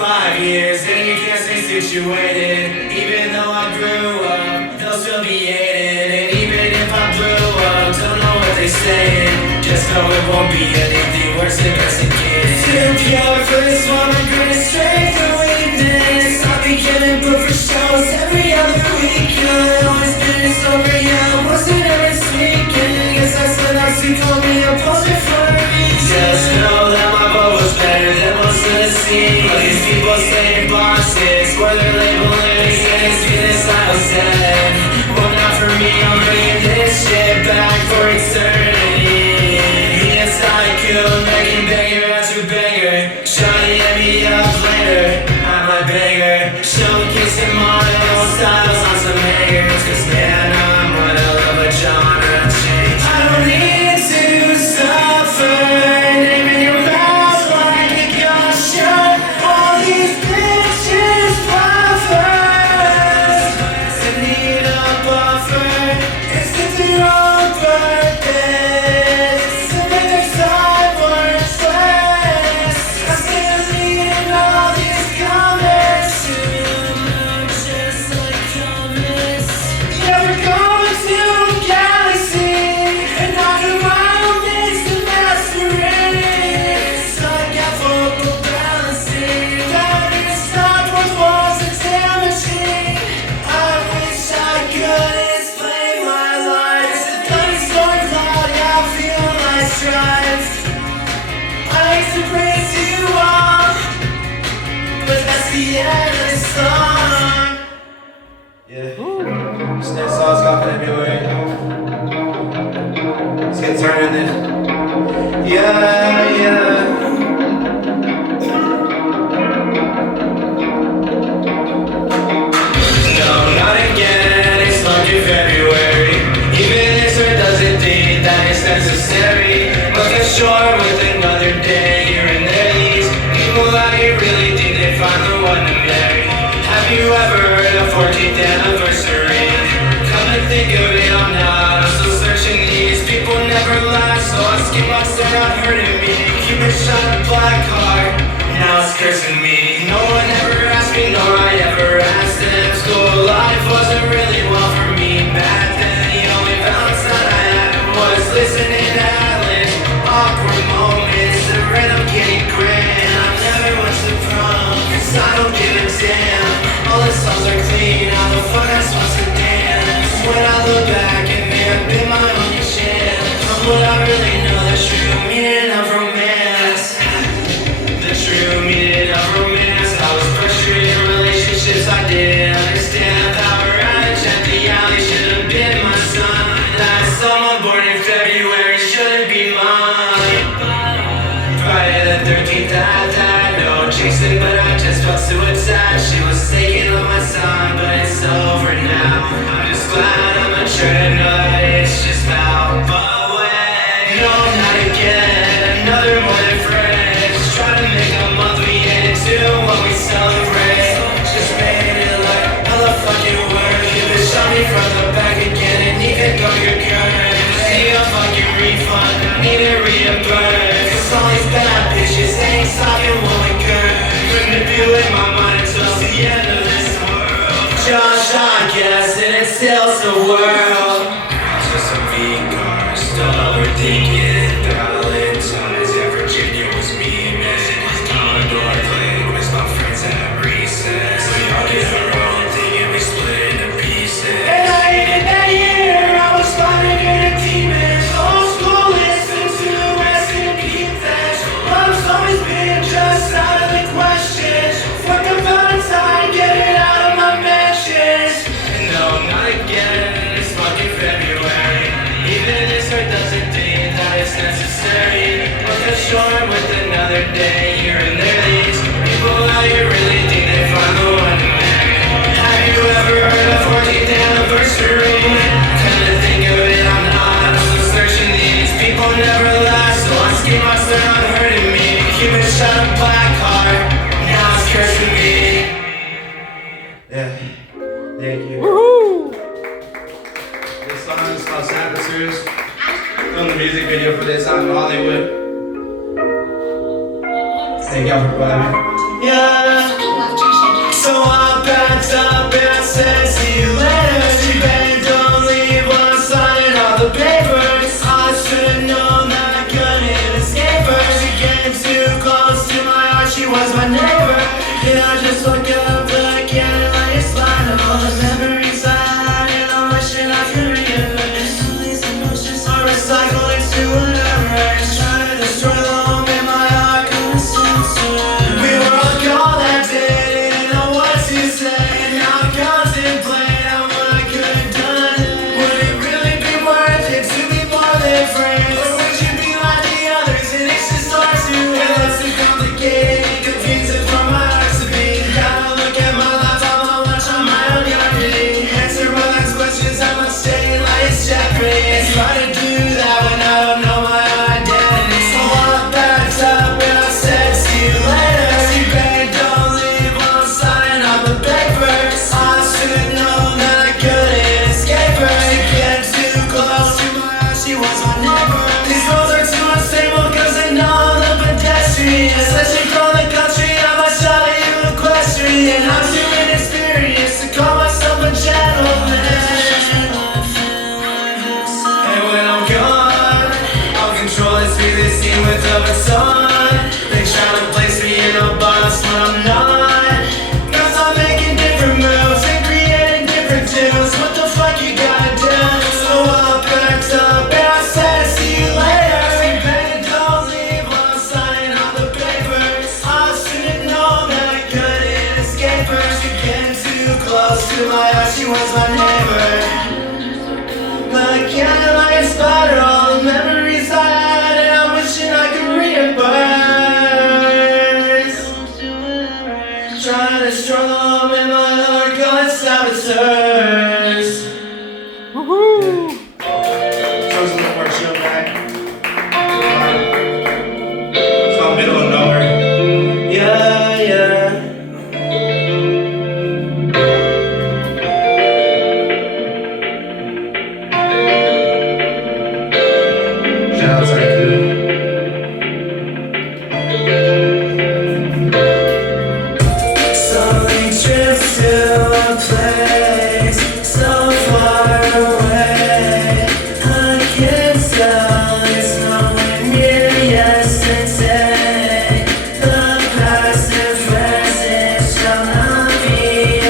5 years, and you can't stay situated. Even though I grew up, they'll still be hated. And even if I blew up, don't know what they saying. Just know it won't be anything worse investigated. Too pure for this woman, greatest strength or weakness. I'll be getting booked for shows every other weekend. Always been this over, yeah, I wasn't ever sneaking. Guess I said I should call me a poser for a reason. Just know that my vote was better than most of the scene. All these people saying bosses, where they're labeling things, this I was dead. Well, not for me, I'm bringing this shit back for eternity. Yes, tykun, making banger after banger. Shawty hit me up later, I'm a banger. Showcasing my own styles on some hangers. Cause man, I'm what I love a genre change. I don't need to suffer, naming your mouth like a gunshot. All these bitches bluffers, they need a buffer. It's to their own purpose, to make their side worse less. I stand leading all these comments, just like comets. Yeah, we're going to a galaxy, and knock around this the master race. I got vocal balancing, don't even stop with walls and damaging. I wish I could explain my life. It's a thunderstorm cloud, yeah, I feel like strife. I hate to bring it to you all, but that's the end of this song. Yeah, this next song's got February. Let's get turning it. Yeah. No, not again, it's fucking February. Even if it doesn't think that it's necessary. Look ashore with another day here and there. These people out here really think they find the one to marry. Have you ever heard of 14th anniversary? Come to think of it, I'm not. I'm still searching these. People never last, so I skip my start out hurting me. Cupid shot a black heart, now it's cursing me. No one ever asked me, nor I ever asked them. School life wasn't really well for me back then. The only balance that I had was listening to Atlas. Awkward moments that read up getting grand. I never went to prom, cause I don't give a damn. All the songs are clean, how the fuck I supposed to dance? When I look back, it may have been my only chance. But I really know the true meaning of romance. The true meaning of romance. I was frustrated in relationships I didn't understand. Power outage at the alley should have been my son. That someone born in February shouldn't be mine. Friday the 13th, I had no chasing, but I just felt suicide. She was taking all my time, but it's over now. I'm just glad I'm mature to know that it's just out. But when, no, not again, another morning fresh. Try to make a month we end into what we celebrate. Just made it like hella fucking work. You could shot me from the back again, and you can go your curve. See a fucking refund, need a reimburse. Cause all these bad bitches ain't stopping when we curve. Manipulate my mind until it's the end of this world. JoshIGuess, and it tells the world. Just a V-car, still overthinking Valentine's. Yeah, Virginia was me, man. Commodore playing with my friends at recess. We all did our own thing and we split into pieces. And I hated that year, I was fighting in a demon. Old school, listen to rest in niketaz. Love's always been just out of the question. Fuck the Valentine, get it out of my mentions. And no, not again, it's fucking February. Even if it doesn't think that it's necessary. Look ashore with another day here and there. These people out here really think they find the one to marry. Have you ever heard of 14th anniversary? Come to think of it, I'm not. I'm still searching these. People never last, so I skip my start on hurting me. Cupid shot a black heart, now it's cursing me. Yeah, thank you. Woohoo! This song is called Saboteurs. Filmed the music video for this out in Hollywood. Thank y'all for playing me. Yeah. in my eyes, she was my neighbor. But I can't let my spider all the memories I had, and I'm wishing I could reimburse. Trying to struggle in my heart, called saboteurs. Woohoo! Chose a little more chill back. It's all middle of nowhere. Yeah, yeah. Shout out to tykun. Slowly drift to a place so far away. I can tell it's nowhere near yesterday. The past and present shall not be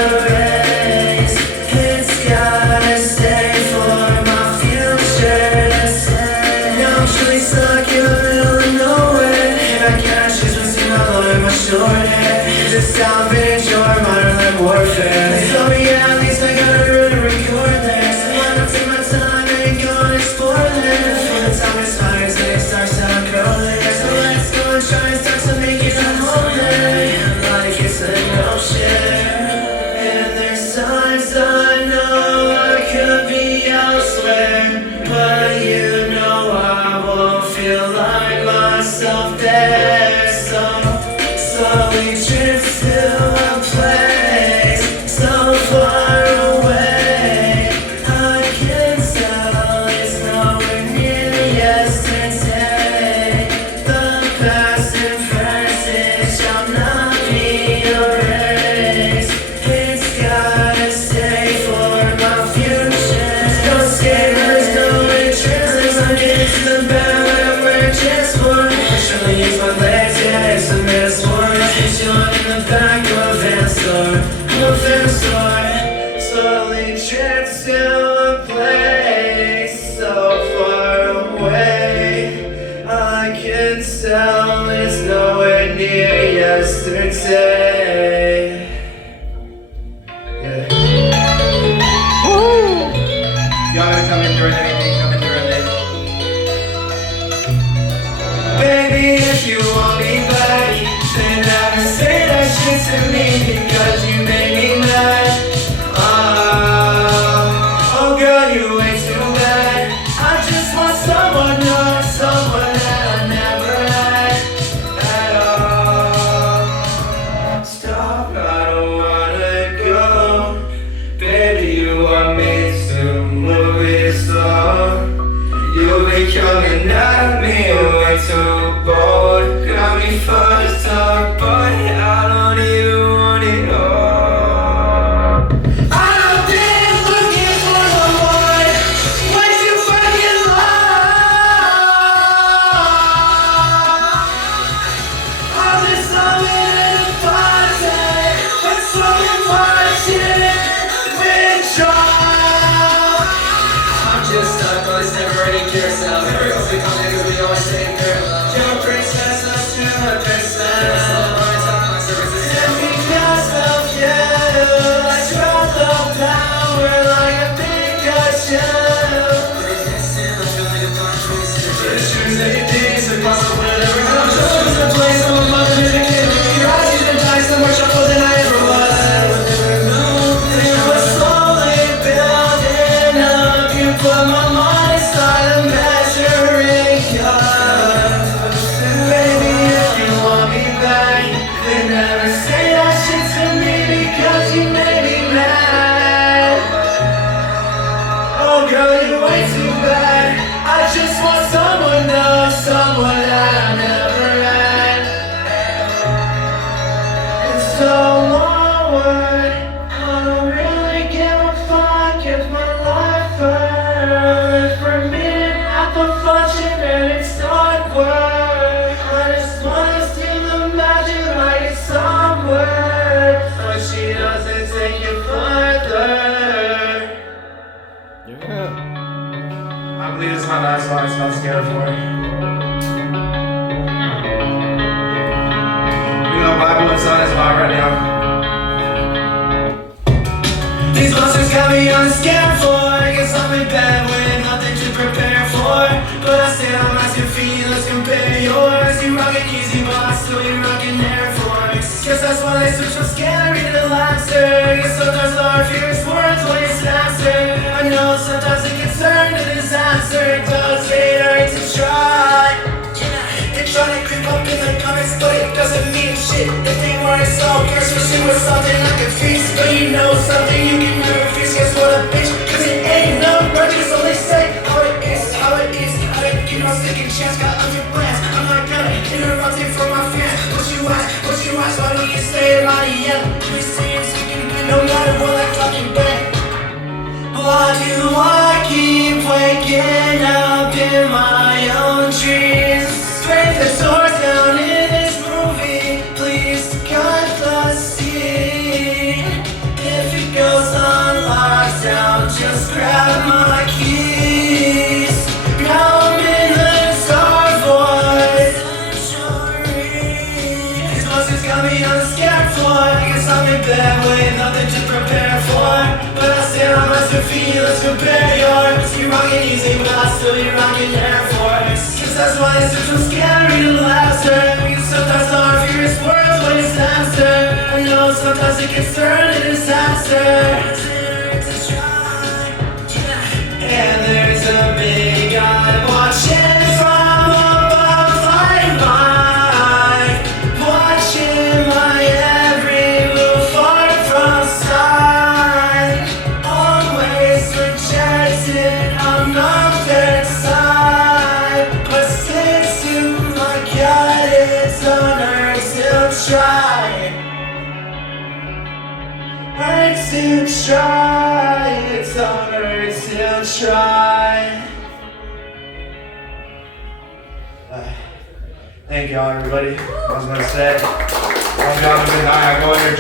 erased. It's gotta stay for my future to say. Now I'm truly stuck in the middle of nowhere, and I can't choose between my long and my short hair. Just salvage your modern life warfare. So yeah, at least I got a room to record this. Why not take my time and go and explore this? When the time is high, it starts to grow this. So let's go and try and start to make it at home there. Like it's an ocean, and there's times I know I could be elsewhere, but you know I won't feel like myself there. So slowly drift to a place so far away. I can tell it's nowhere near yesterday. The past and present shall not be erased. It's gotta stay for my future. There's no escape, there's no interest. I'm getting to the bed when I'm wearing just for. I surely use my legs, yeah, it's a metaphor. Chilling in the back of a van store, slowly drift to a place so far away. I can tell it's nowhere near yesterday. Yeah. Woo! Y'all gotta come in during anything, come in during it. Baby, if you want me back, then never say that shit to me because you made me mad. Oh girl, you way too bad. I just want someone new, someone that I never had at all. Stop, I don't wanna go. Baby, you are made to move it slow. You've been coming at me way too bold. Got me fucked up, but I don't even want it all. I've been looking for the one way too fucking long. All this love in a closet, but so much in withdrawal. I'm just stuck on this never-ending carousel. Every else we come in 'cause we always take care of love. You're a princess, I'm still a princess. And because of you, I drop the power like a Pikachu. The shoes that you think is impossible to never come. Shows the place I'm a mother to the kid. Your eyes even die some more shuffle than I ever was. You were slowly building up. You put my mind inside a measuring cup. Baby, if you want me back, then never say that shit to me because you made me mad. Oh girl, you're way too bad. I just want someone new, someone that I never had. It's so forward. I don't really give a fuck if my life burns for a minute at the function and it's awkward. I just wanna see the magic like it's somewhere, but she doesn't take it further. Yeah. I believe this is my last one, so I'm scared for it. You know Bible what song is about right now. why they switch from scary to laughter. Sometimes our fears words waste faster. I know sometimes it gets turned to disaster. Does it hurt to try? They try to creep up in the comments, but it doesn't mean shit. If they weren't so cursed, wishing with something like a feast. But you know something you can never fix. Guess what a bitch? Cause it ain't no grudges, so they say how it is, how it is. I didn't give no second chance, got other plans. I'm not gonna interrupt it for my fans. What you ask, why don't you stay around the end? We stay in second, no matter what I fucking bet. Why do I keep waking up in my own dreams? Strength that soars down in this movie. Please cut the scene. If it goes on lockdown, just grab my keys. Now I'm in the dark void. These monsters got me on the scared floor. I guess I'm in bed with nothing to prepare for. But I stand on my 2 feet, let's compare yours. You're rocking easy, but I still be rocking Air Force. Cause that's why it's switch from scary to laughter. Because sometimes our fears words waste faster. I know sometimes it gets turned to disaster. And there's a big eye watching from above, like mine, watching my every move far from sight. Always rejected on their side, but since you my God, it's on earth to try. Earth to try, it's on earth to try. Thank y'all, everybody. I was gonna say, hope y'all have a good night. I go in there.